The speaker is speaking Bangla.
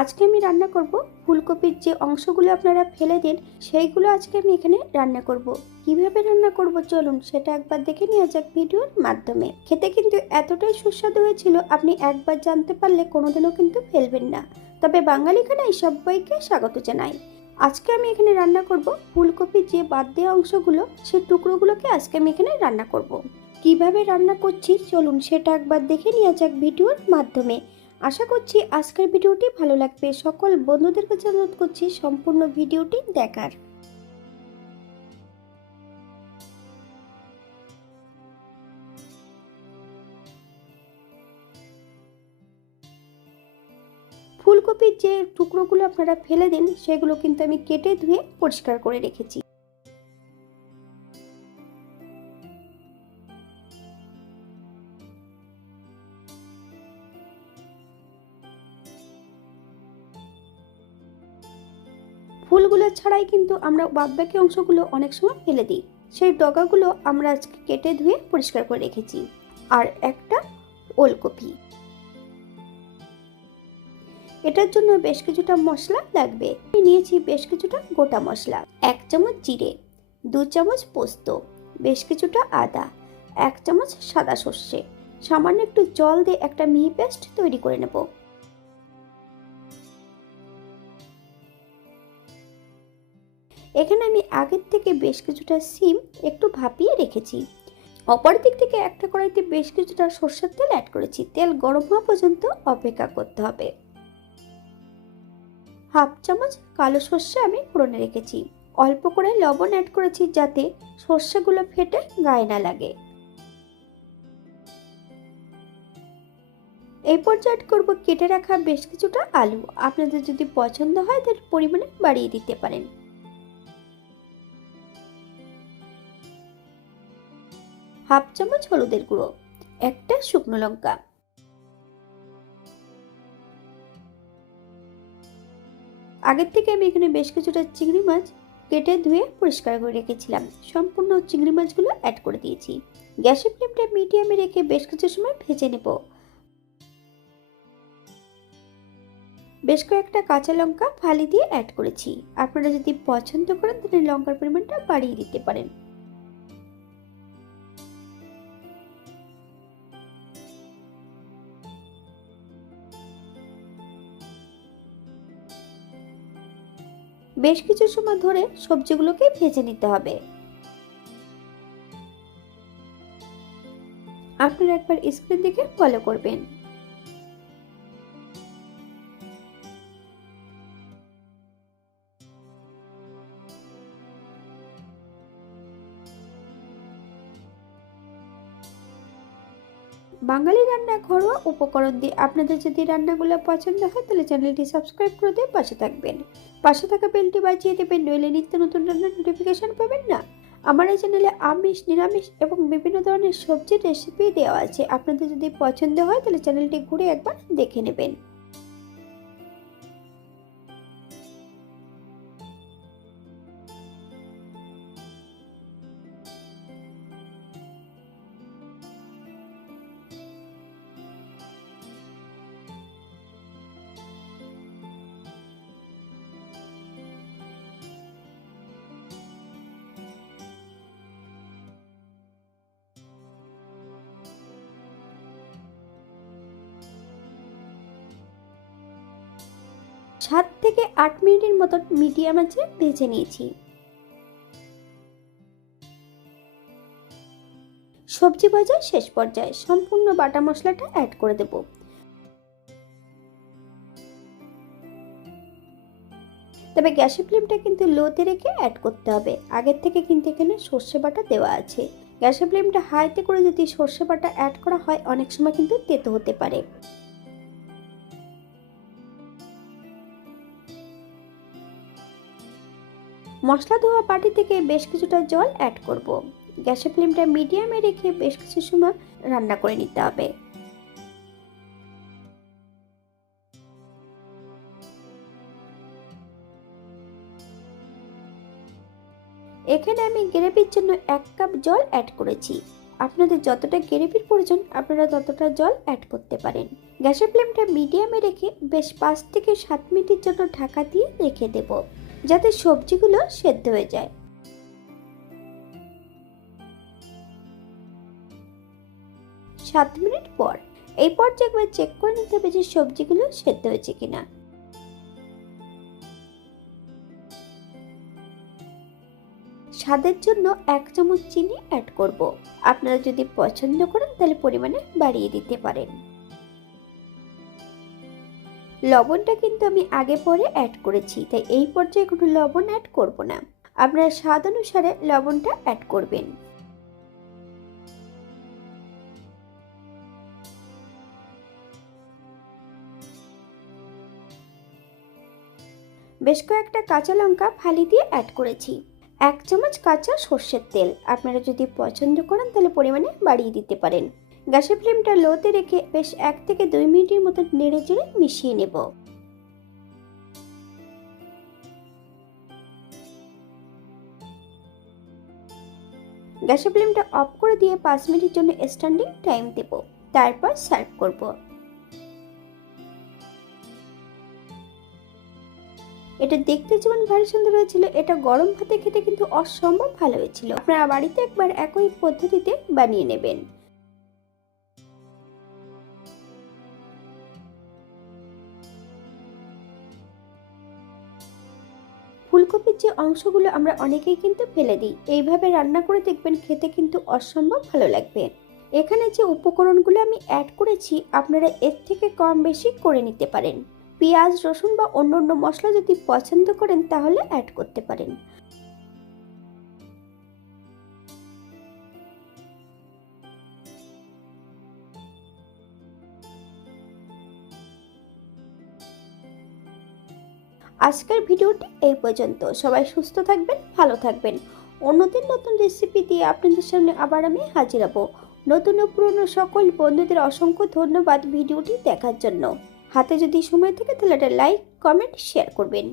আজকে আমি রান্না করব ফুলকপির যে অংশগুলো আপনারা ফেলে দেন সেইগুলো আজকে আমি এখানে রান্না করব। কিভাবে রান্না করব চলুন সেটা একবার দেখে নেওয়া যাক ভিডিওর মাধ্যমে। খেতে কিন্তু এতটাই সুস্বাদু হয়েছিল, আপনি একবার জানতে পারলে কোনোদিনও কিন্তু ফেলবেন না। তবে বাঙালি খানায় সবাইকে স্বাগত জানাই। আজকে আমি এখানে রান্না করব ফুলকপির যে বাদ দেওয়া অংশগুলো, সেই টুকরোগুলোকে আজকে আমি এখানে রান্না করব। কিভাবে রান্না করছি চলুন সেটা একবার দেখে নেওয়া যাক ভিডিওর মাধ্যমে। আশা করছি আজকের ভিডিওটি ভালো লাগবে। সকল বন্ধুদের কাছে অনুরোধ করছি সম্পূর্ণ ভিডিওটি দেখার। ফুলকপির যে টুকরোগুলো আপনারা ফেলে দেন সেগুলো কিন্তু আমি কেটে ধুয়ে পরিষ্কার করে রেখেছি। ফুলগুলো ছাড়াই কিন্তু আমরা বাদবাকি অংশগুলো অনেক সময় ফেলে দিই। সেই ডগাগুলো আমরা আজকে কেটে ধুয়ে পরিষ্কার করে রেখেছি। আর একটা ওলকপি, এটার জন্য বেশ কিছুটা মশলা লাগবে। আমি নিয়েছি বেশ কিছুটা গোটা মশলা, 1 চামচ জিরে, 2 চামচ পোস্ত, বেশ কিছুটা আদা, 1 চামচ সাদা সর্ষে, সামান্য একটু জল দিয়ে একটা মিহি পেস্ট তৈরি করে নেব। এখানে আমি আগের থেকে বেশ কিছুটা সিম একটু ভাপিয়ে রেখেছি। অপর দিক থেকে একটা কড়াইতে বেশ কিছুটা সরষের তেল অ্যাড করেছি। তেল গরম হওয়া পর্যন্ত অপেক্ষা করতে হবে। 1/2 চামচ কালো সর্ষে আমি ফোড়নে রেখেছি। অল্প করে লবণ অ্যাড করেছি যাতে সর্ষেগুলো ফেটে গায়ে না লাগে। এই পর্যায়ে অ্যাড করব কেটে রাখা বেশ কিছুটা আলু। আপনাদের যদি পছন্দ হয় তাহলে পরিমাণে বাড়িয়ে দিতে পারেন। 1/2 চামচ হলুদের গুঁড়ো, একটা শুকনো লঙ্কা। আগের থেকে আমি এখানে বেশ কিছুটা চিংড়ি মাছ কেটে ধুয়ে পরিষ্কার করে রেখেছিলাম। সম্পূর্ণ চিংড়ি মাছগুলো অ্যাড করে দিয়েছি। গ্যাসের ফ্লেমটা মিডিয়ামে রেখে বেশ কিছু সময় ভেজে নেব। বেশ কয়েকটা কাঁচা লঙ্কা ফালি দিয়ে অ্যাড করেছি। আপনারা যদি পছন্দ করেন তাহলে লঙ্কার পরিমাণটা বাড়িয়ে দিতে পারেন। বেশ কিছু সময় ধরে সবজিগুলোকে ভেজে নিতে হবে। আপনারা একবার স্ক্রিন দেখে ফলো করবেন। বাঙালি রান্না ঘরোয়া উপকরণ দিয়ে আপনাদের যদি রান্নাগুলো পছন্দ হয় তাহলে চ্যানেলটি সাবস্ক্রাইব করে দিয়ে পাশে থাকবেন। পাশে থাকা বেলটি বাজিয়ে দেবেন, নইলে নিত্য নতুন রান্নার নোটিফিকেশন পাবেন না। আমার এই চ্যানেলে আমিষ, নিরামিষ এবং বিভিন্ন ধরনের সবজির রেসিপি দেওয়া আছে। আপনাদের যদি পছন্দ হয় তাহলে চ্যানেলটি ঘুরে একবার দেখে নেবেন। সাত থেকে 8 মিনিটের মতো মিডিয়াম আঁচে ভেজে নিয়েছি। সবজি ভাজার শেষ পর্যায়ে সম্পূর্ণ বাটা মশলাটা অ্যাড করে দেব। তবে গ্যাসের ফ্লেমটা কিন্তু লোতে রেখে অ্যাড করতে হবে। আগের থেকে কিন্তু এখানে সর্ষে বাটা দেওয়া আছে। গ্যাসের ফ্লেমটা হাইতে করে যদি সর্ষে বাটা অ্যাড করা হয় অনেক সময় কিন্তু তেতো হতে পারে। মশলা ধোয়া বাটি থেকে বেশ কিছুটা জল অ্যাড করব। গ্যাসের ফ্লেমটা মিডিয়ামে রেখে বেশ কিছু সময় রান্না করে নিতে হবে। এখানে আমি গ্রেভির জন্য 1 কাপ জল অ্যাড করেছি। আপনাদের যতটা গ্রেভির প্রয়োজন আপনারা ততটা জল অ্যাড করতে পারেন। গ্যাসের ফ্লেমটা মিডিয়ামে রেখে বেশ 5 থেকে 7 মিনিটের জন্য ঢাকা দিয়ে রেখে দেব, যাতে সবজিগুলো সেদ্ধ হয়ে যায়। 7 মিনিট পর এই পর্যায়ে একবার চেক করে নিতে হবে যে সবজিগুলো সেদ্ধ হয়েছে কিনা। স্বাদের জন্য 1 চামচ চিনি অ্যাড করব। আপনারা যদি পছন্দ করেন তাহলে পরিমাণে বাড়িয়ে দিতে পারেন। লবণটা কিন্তু আমি আগে পরে অ্যাড করেছি, তাই এই পর্যায়ে কোনো লবণ অ্যাড করব না। আপনারা স্বাদ অনুসারে লবণটা অ্যাড করবেন। বেশ কয়েকটা কাঁচা লঙ্কা ফালি দিয়ে অ্যাড করেছি। 1 চামচ কাঁচা সর্ষের তেল, আপনারা যদি পছন্দ করেন তাহলে পরিমাণে বাড়িয়ে দিতে পারেন। গ্যাসের ফ্লেমটা লোতে রেখে বেশ 1 থেকে 2 মিনিটের মতো নেড়ে চেড়ে মিশিয়ে নেব। গ্যাসের ফ্লেমটা অফ করে দিয়ে 5 মিনিটের জন্য স্ট্যান্ডিং টাইম দেব, তারপর সার্ভ করব। এটা দেখতে যেমন ভারী সুন্দর হয়েছিল, এটা গরম ভাতে খেতে কিন্তু অসম্ভব ভালো হয়েছিল। আপনারা বাড়িতে একবার একই পদ্ধতিতে বানিয়ে নেবেন। ফুলকপির যে অংশগুলো আমরা অনেকেই কিন্তু ফেলে দিই, এইভাবে রান্না করে দেখবেন খেতে কিন্তু অসম্ভব ভালো লাগবে। এখানে যে উপকরণগুলো আমি অ্যাড করেছি আপনারা এর থেকে কম বেশি করে নিতে পারেন। পেঁয়াজ, রসুন বা অন্য মশলা যদি পছন্দ করেন তাহলে অ্যাড করতে পারেন। আজকের ভিডিওটি এই পর্যন্ত। সবাই সুস্থ থাকবেন, ভালো থাকবেন। অন্যদিন নতুন রেসিপি দিয়ে আপনাদের সামনে আবার আমি হাজির হব। নতুন ও পুরনো সকল বন্ধুদের অসংখ্য ধন্যবাদ ভিডিওটি দেখার জন্য। হাতে যদি সময় থাকে তাহলে একটা লাইক, কমেন্ট, শেয়ার করবেন।